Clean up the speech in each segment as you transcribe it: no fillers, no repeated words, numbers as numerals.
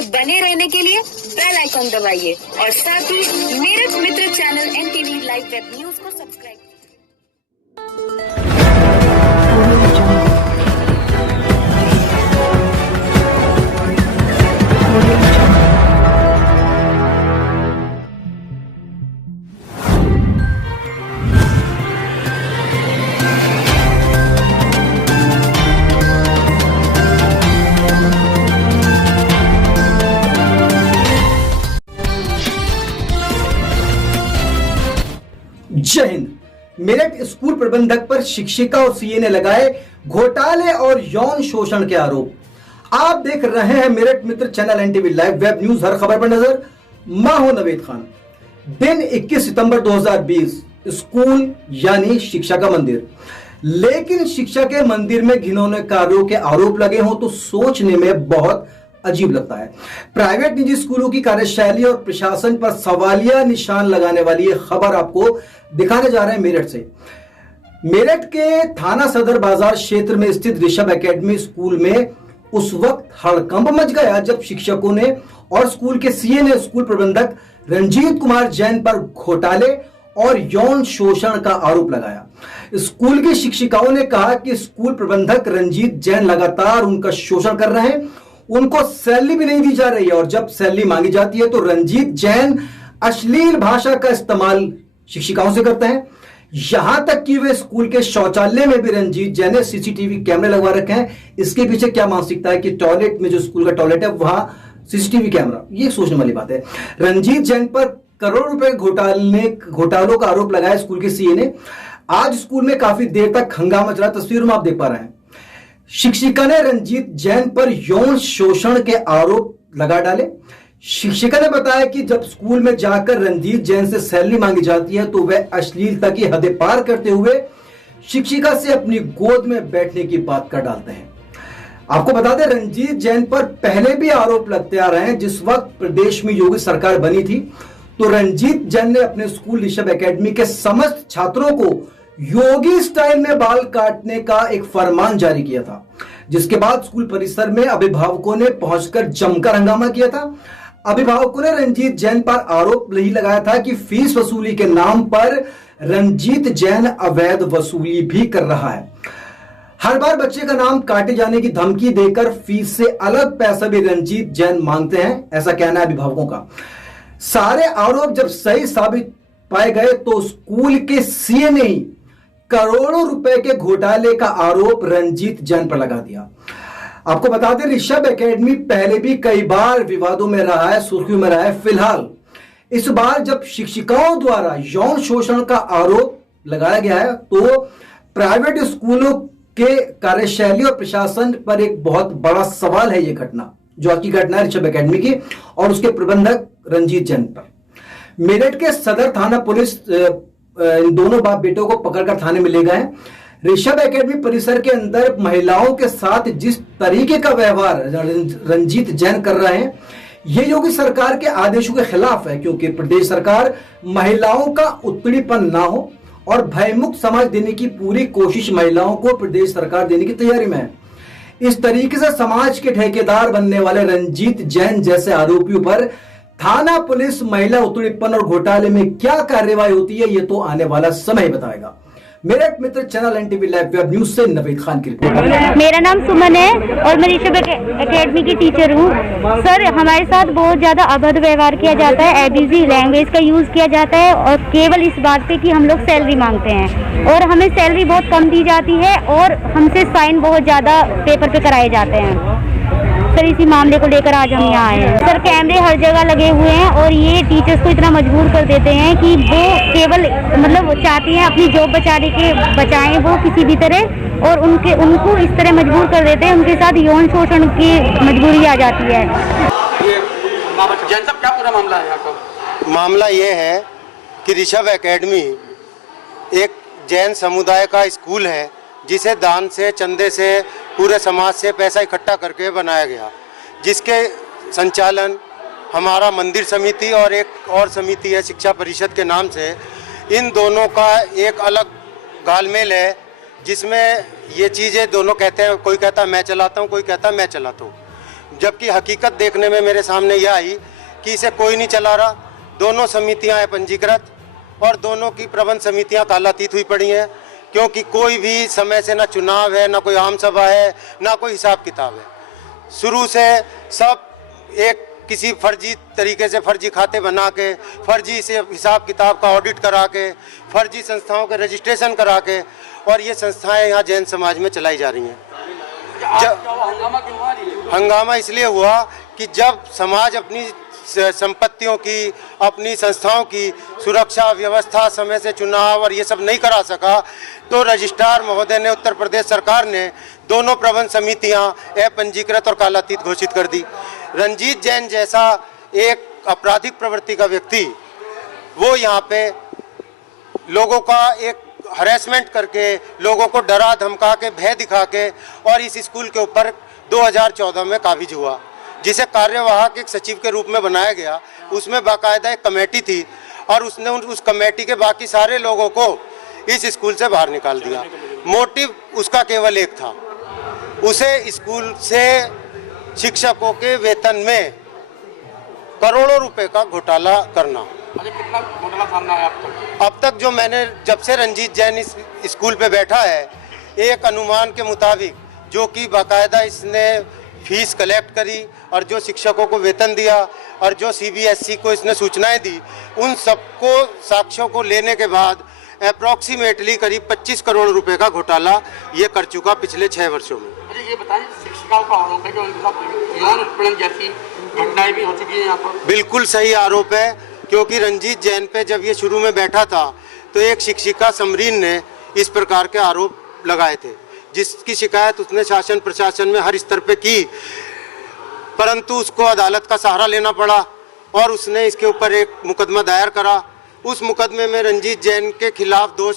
से बने रहने के लिए बेल आइकॉन दबाइए और साथ ही Meerut Mitra channel NTV live web news को सब्सक्राइब कीजिए। जय हिंद। मेरठ स्कूल प्रबंधक पर शिक्षिका और सीए ने लगाए घोटाले और यौन शोषण के आरोप। आप देख रहे हैं Meerut Mitra channel NTV live web news, हर खबर पर नजर। मैं हूं नवेद खान। दिन 21 सितंबर 2020, स्कूल यानी शिक्षा का मंदिर, लेकिन शिक्षा के मंदिर में घिनौने कार्यों के आरोप लगे हों तो सोचने में बहुत अजीब लगता है। प्राइवेट निजी स्कूलों की कार्यशैली और प्रशासन पर सवालिया निशान लगाने वाली ये खबर आपको दिखाने जा रहे हैं मेरठ से। मेरठ के थाना सदर बाजार क्षेत्र में स्थित ऋषभ एकेडमी स्कूल में उस वक्त हड़कंप मच गया जब शिक्षकों ने और स्कूल के सीए ने स्कूल प्रबंधक रंजीत कुमार जैन पर घोटाले और यौन शोषण का आरोप लगाया। स्कूल की शिक्षिकाओं ने कहा कि स्कूल प्रबंधक रंजीत जैन लगातार उनका शोषण कर रहे हैं, उनको सैलरी भी नहीं दी जा रही है और जब सैलरी मांगी जाती है तो रंजीत जैन अश्लील भाषा का इस्तेमाल शिक्षिकाओं से करते हैं। यहां तक कि वे स्कूल के शौचालय में भी रंजीत जैन ने सीसीटीवी कैमरे लगवा रखे हैं। इसके पीछे क्या मानसिकता है कि टॉयलेट में, जो स्कूल का टॉयलेट है, वहां सीसीटीवी कैमरा, ये सोचने वाली बात है। रंजीत जैन पर करोड़ रुपए घोटालों का आरोप लगाया स्कूल के सीए ने। आज स्कूल में काफी देर तक हंगामा चला, तस्वीर में आप देख पा रहे हैं। शिक्षिका ने रंजीत जैन पर यौन शोषण के आरोप लगा डाले। शिक्षिका ने बताया कि जब स्कूल में जाकर रंजीत जैन से सैलरी मांगी जाती है तो वह अश्लीलता की हदें पार करते हुए शिक्षिका से अपनी गोद में बैठने की बात कर डालते हैं। आपको बता दें, रंजीत जैन पर पहले भी आरोप लगते आ रहे हैं। जिस वक्त प्रदेश में योगी सरकार बनी थी तो रंजीत जैन ने अपने स्कूल ऋषभ एकेडमी के समस्त छात्रों को योगी स्टाइल में बाल काटने का एक फरमान जारी किया था, जिसके बाद स्कूल परिसर में अभिभावकों ने पहुंचकर जमकर हंगामा किया था। अभिभावकों ने रंजीत जैन पर आरोप यही लगाया था कि फीस वसूली के नाम पर रंजीत जैन अवैध वसूली भी कर रहा है। हर बार बच्चे का नाम काटे जाने की धमकी देकर फीस से अलग पैसा भी रंजीत जैन मांगते हैं, ऐसा कहना है अभिभावकों का। सारे आरोप जब सही साबित पाए गए तो स्कूल के सीए ने ही करोड़ों रुपए के घोटाले का आरोप रंजीत जैन पर लगा दिया। आपको बता दें, ऋषभ एकेडमी पहले भी कई बार विवादों में रहा है, सुर्खियों में रहा है। फिलहाल इस बार जब शिक्षिकाओं द्वारा यौन शोषण का आरोप लगाया गया है तो प्राइवेट स्कूलों के कार्यशैली और प्रशासन पर एक बहुत बड़ा सवाल है। ये घटना, जो आज की घटना है ऋषभ एकेडमी की और उसके प्रबंधक रंजीत जैन पर। मेरठ के सदर थाना पुलिस इन दोनों बाप बेटों को पकड़कर थाने में ले गए। ऋषभ एकेडमी परिसर के अंदर महिलाओं के साथ जिस तरीके का व्यवहार रंजीत जैन कर रहे हैं, ये योगी सरकार के आदेशों के खिलाफ है, क्योंकि प्रदेश सरकार महिलाओं का उत्पीड़न ना हो और भयमुक्त समाज देने की पूरी कोशिश महिलाओं को प्रदेश सरकार देने की तैयारी में है। इस तरीके से समाज के ठेकेदार बनने वाले रंजीत जैन जैसे आरोपियों पर थाना पुलिस महिला उत्पीड़न और घोटाले में क्या कार्रवाई होती है, ये तो आने वाला समय बताएगा। Meerut Mitra channel NTV live web news से नवेद खान की रिपोर्ट। मेरा नाम सुमन है और मैं ऋषभ एकेडमी की टीचर हूँ। सर, हमारे साथ बहुत ज़्यादा अभद्र व्यवहार किया जाता है, एब्यूजिव लैंग्वेज का यूज़ किया जाता है और केवल इस बात पे कि हम लोग सैलरी मांगते हैं और हमें सैलरी बहुत कम दी जाती है और हमसे साइन बहुत ज़्यादा पेपर पे कराए जाते हैं। सर, इसी मामले को लेकर आज हम यहाँ आए हैं। सर, कैमरे हर जगह लगे हुए हैं और ये टीचर्स को इतना मजबूर कर देते हैं कि वो केवल वो चाहती हैं अपनी जॉब बचाएं वो किसी भी तरह, और उनको इस तरह मजबूर कर देते हैं, उनके साथ यौन शोषण की मजबूरी आ जाती है। जैन साहब, क्या पूरा मामला है यहाँ का? मामला ये है कि ऋषभ एकेडमी एक जैन समुदाय का स्कूल है जिसे दान से, चंदे से, पूरे समाज से पैसा इकट्ठा करके बनाया गया, जिसके संचालन हमारा मंदिर समिति और एक और समिति है शिक्षा परिषद के नाम से। इन दोनों का एक अलग घालमेल है जिसमें ये चीज़ें दोनों कहते हैं, कोई कहता है मैं चलाता हूँ, कोई कहता है मैं चलाता हूँ। जबकि हकीकत देखने में मेरे सामने यह आई कि इसे कोई नहीं चला रहा। दोनों समितियां हैं पंजीकृत और दोनों की प्रबंध समितियां कालातीत हुई पड़ी हैं, क्योंकि कोई भी समय से ना चुनाव है, ना कोई आम सभा है, ना कोई हिसाब किताब है। शुरू से सब एक किसी फर्जी तरीके से फर्जी खाते बना के, फर्जी से हिसाब किताब का ऑडिट करा के, फर्जी संस्थाओं के रजिस्ट्रेशन करा के, और ये संस्थाएं यहाँ जैन समाज में चलाई जा रही हैं। हंगामा इसलिए हुआ कि जब समाज अपनी संपत्तियों की, अपनी संस्थाओं की सुरक्षा व्यवस्था, समय से चुनाव और ये सब नहीं करा सका, तो रजिस्ट्रार महोदय ने, उत्तर प्रदेश सरकार ने दोनों प्रबंध समितियां अपंजीकृत और कालातीत घोषित कर दी। रंजीत जैन जैसा एक आपराधिक प्रवृत्ति का व्यक्ति, वो यहाँ पे लोगों का एक हरेसमेंट करके, लोगों को डरा धमका के, भय दिखा के, और इस स्कूल के ऊपर 2014 में काबिज हुआ, जिसे कार्यवाहक एक सचिव के रूप में बनाया गया। उसमें बाकायदा एक कमेटी थी और उसने उस कमेटी के बाकी सारे लोगों को इस स्कूल से बाहर निकाल दिया। मोटिव उसका केवल एक था, उसे स्कूल से शिक्षकों के वेतन में करोड़ों रुपए का घोटाला करना। कितना घोटाला सामने आया अब तक जो मैंने, जब से रंजीत जैन इस स्कूल पे बैठा है, एक अनुमान के मुताबिक, जो कि बाकायदा इसने फीस कलेक्ट करी और जो शिक्षकों को वेतन दिया और जो CBSE को इसने सूचनाएं दी, उन सबको साक्ष्यों को लेने के बाद अप्रॉक्सीमेटली करीब 25 करोड़ रुपए का घोटाला ये कर चुका पिछले 6 वर्षों में। अच्छा, ये बताएं, शिक्षिकाओं का आरोप है कि उनके साथ यौन उत्पीड़न जैसी घटनाएं भी हो चुकी हैं यहाँ पर। बिल्कुल सही आरोप है, क्योंकि रंजीत जैन पे जब ये शुरू में बैठा था तो एक शिक्षिका समरीन ने इस प्रकार के आरोप लगाए थे, जिसकी शिकायत उसने शासन प्रशासन में हर स्तर पे की, परंतु उसको अदालत का सहारा लेना पड़ा और उसने इसके ऊपर एक मुकदमा दायर करा। उस मुकदमे में रंजीत जैन के खिलाफ दोष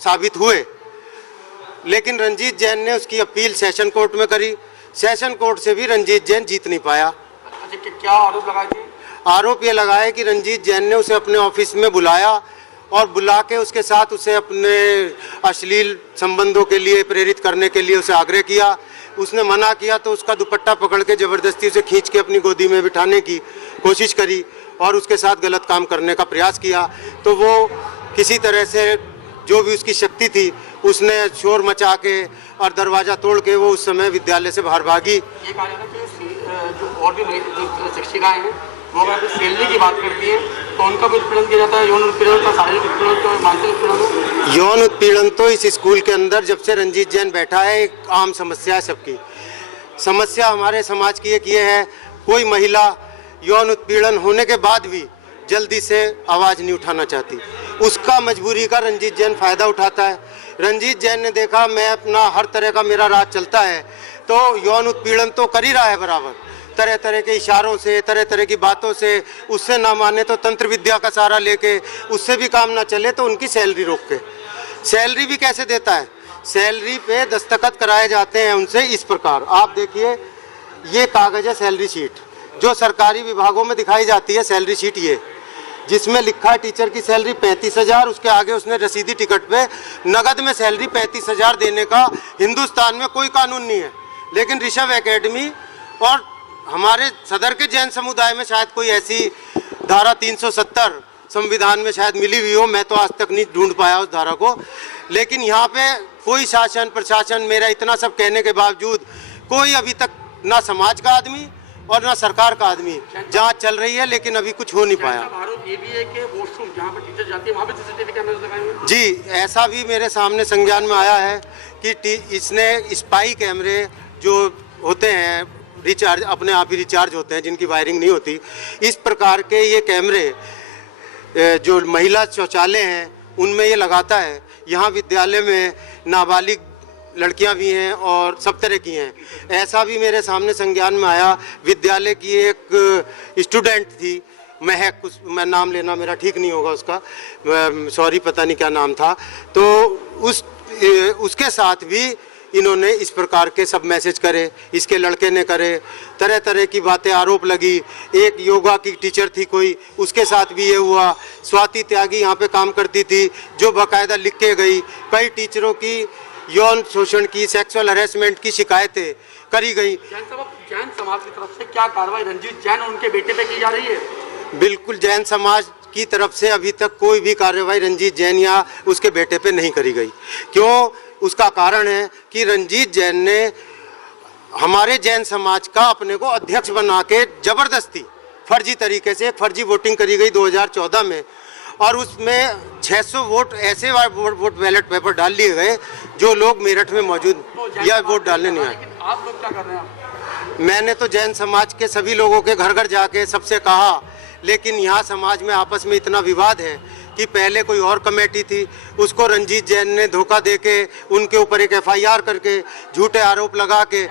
साबित हुए, लेकिन रंजीत जैन ने उसकी अपील सेशन कोर्ट में करी। सेशन कोर्ट से भी रंजीत जैन जीत नहीं पाया। अच्छा, क्या आरोप लगाए थे? आरोप ये लगाया कि रंजीत जैन ने उसे अपने ऑफिस में बुलाया और बुला के उसके साथ उसे अपने अश्लील संबंधों के लिए प्रेरित करने के लिए उसे आग्रह किया। उसने मना किया तो उसका दुपट्टा पकड़ के ज़बरदस्ती उसे खींच के अपनी गोदी में बिठाने की कोशिश करी और उसके साथ गलत काम करने का प्रयास किया। तो वो किसी तरह से जो भी उसकी शक्ति थी उसने शोर मचा के और दरवाज़ा तोड़ के वो उस समय विद्यालय से बाहर भागी। ये कहा जाता है कि जो और भी जो शिक्षिकाएँ हैं वो अगर सैलरी की बात करती हैं तो उनका भी उत्पीड़न किया जाता है। यौन उत्पीड़न तो शारीरिक उत्पीड़न तो मानसिक उत्पीड़न। यौन उत्पीड़न तो इस स्कूल के अंदर जब से रंजीत जैन बैठा है एक आम समस्या है। सबकी समस्या हमारे समाज की एक ये है, कोई महिला यौन उत्पीड़न होने के बाद भी जल्दी से आवाज़ नहीं उठाना चाहती। उसका मजबूरी का रंजीत जैन फ़ायदा उठाता है। रंजीत जैन ने देखा मैं अपना हर तरह का मेरा राज चलता है, तो यौन उत्पीड़न तो कर ही रहा है बराबर, तरह तरह के इशारों से, तरह तरह की बातों से। उससे ना माने तो तंत्र विद्या का सहारा लेके, उससे भी काम ना चले तो उनकी सैलरी रोक के। सैलरी भी कैसे देता है, सैलरी पे दस्तखत कराए जाते हैं उनसे इस प्रकार। आप देखिए, ये कागज़ है सैलरी शीट जो सरकारी विभागों में दिखाई जाती है। सैलरी शीट ये जिसमें लिखा है टीचर की सैलरी 35,000, उसके आगे उसने रसीदी टिकट पे नगद में सैलरी 35,000 देने का हिंदुस्तान में कोई कानून नहीं है। लेकिन ऋषभ एकेडमी और हमारे सदर के जैन समुदाय में शायद कोई ऐसी धारा 370 संविधान में शायद मिली हुई हो, मैं तो आज तक नहीं ढूंढ पाया उस धारा को। लेकिन यहाँ पे कोई शासन प्रशासन, मेरा इतना सब कहने के बावजूद कोई अभी तक ना समाज का आदमी और ना सरकार का आदमी, जांच चल रही है लेकिन अभी कुछ हो नहीं पाया। आरोप ये भी है कि वॉशरूम जहाँ पर टीचर जाती है वहाँ पे CCTV कैमरे लगाए हुए। जी, ऐसा भी मेरे सामने संज्ञान में आया है कि इसने स्पाई कैमरे जो होते हैं रिचार्ज, अपने आप ही रिचार्ज होते हैं, जिनकी वायरिंग नहीं होती, इस प्रकार के ये कैमरे जो महिला शौचालय हैं उनमें ये लगाता है। यहाँ विद्यालय में नाबालिग लड़कियां भी हैं और सब तरह की हैं। ऐसा भी मेरे सामने संज्ञान में आया। विद्यालय की एक स्टूडेंट थी महक, मैं नाम लेना मेरा ठीक नहीं होगा उसका, सॉरी पता नहीं क्या नाम था, तो उसके साथ भी इन्होंने इस प्रकार के सब मैसेज करे, इसके लड़के ने करे, तरह तरह की बातें, आरोप लगी। एक योगा की टीचर थी कोई, उसके साथ भी ये हुआ। स्वाति त्यागी यहाँ पे काम करती थी जो बाकायदा लिख के गई। कई टीचरों की यौन शोषण की, सेक्सुअल हरेसमेंट की शिकायतें करी गई। जैन समाज की तरफ से क्या कार्रवाई रंजीत जैन और उनके बेटे पे की जा रही है? बिल्कुल, जैन समाज की तरफ से अभी तक कोई भी कार्रवाई रंजीत जैन या उसके बेटे पे नहीं करी गई। क्यों? उसका कारण है कि रंजीत जैन ने हमारे जैन समाज का अपने को अध्यक्ष बना के जबरदस्ती फर्जी तरीके से फर्जी वोटिंग करी गई 2014 में, और उसमें 600 वोट ऐसे वोट बैलेट पेपर डाल लिए गए जो लोग मेरठ में मौजूद या वोट डालने नहीं आए। आप लोग क्या कर रहे हैं? मैंने तो जैन समाज के सभी लोगों के घर घर जाके सबसे कहा, लेकिन यहाँ समाज में आपस में इतना विवाद है कि पहले कोई और कमेटी थी, उसको रंजीत जैन ने धोखा देके उनके ऊपर एक FIR करके झूठे आरोप लगा के,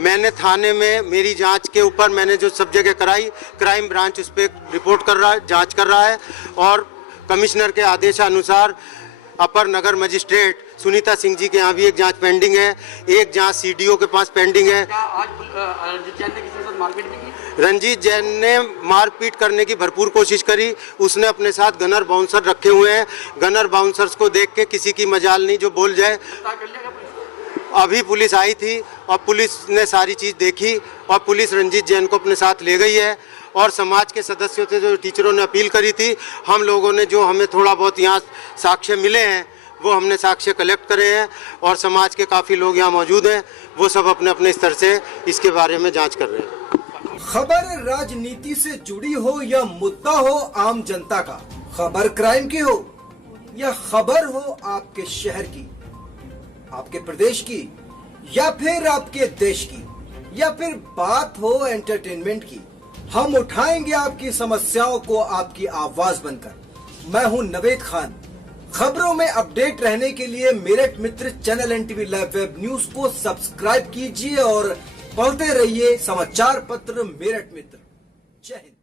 मैंने थाने में मेरी जांच के ऊपर मैंने जो सब जगह कराई, क्राइम ब्रांच उस पर रिपोर्ट कर रहा है, जांच कर रहा है, और कमिश्नर के आदेशानुसार अपर नगर मजिस्ट्रेट सुनीता सिंह जी के यहाँ भी एक जांच पेंडिंग है, एक जांच CDO के पास पेंडिंग है। क्या आज रंजीत जैन ने किसी के साथ मारपीट भी की? रंजीत जैन ने मारपीट करने की भरपूर कोशिश करी। उसने अपने साथ गनर बाउंसर रखे हुए हैं। गनर बाउंसर्स को देख के किसी की मजाल नहीं जो बोल जाए। अभी पुलिस आई थी और पुलिस ने सारी चीज़ देखी और पुलिस रंजीत जैन को अपने साथ ले गई है। और समाज के सदस्यों से जो टीचरों ने अपील करी थी, हम लोगों ने जो हमें थोड़ा बहुत यहाँ साक्ष्य मिले हैं वो हमने साक्ष्य कलेक्ट करे हैं, और समाज के काफ़ी लोग यहाँ मौजूद हैं, वो सब अपने अपने स्तर से इसके बारे में जांच कर रहे हैं। खबर राजनीति से जुड़ी हो या मुद्दा हो आम जनता का, खबर क्राइम की हो या खबर हो आपके शहर की, आपके प्रदेश की, या फिर आपके देश की, या फिर बात हो एंटरटेनमेंट की, हम उठाएंगे आपकी समस्याओं को आपकी आवाज बनकर। मैं हूं नवेद खान। खबरों में अपडेट रहने के लिए Meerut Mitra channel NTV live web news को सब्सक्राइब कीजिए और पढ़ते रहिए समाचार पत्र मेरठ मित्र। जय हिंद।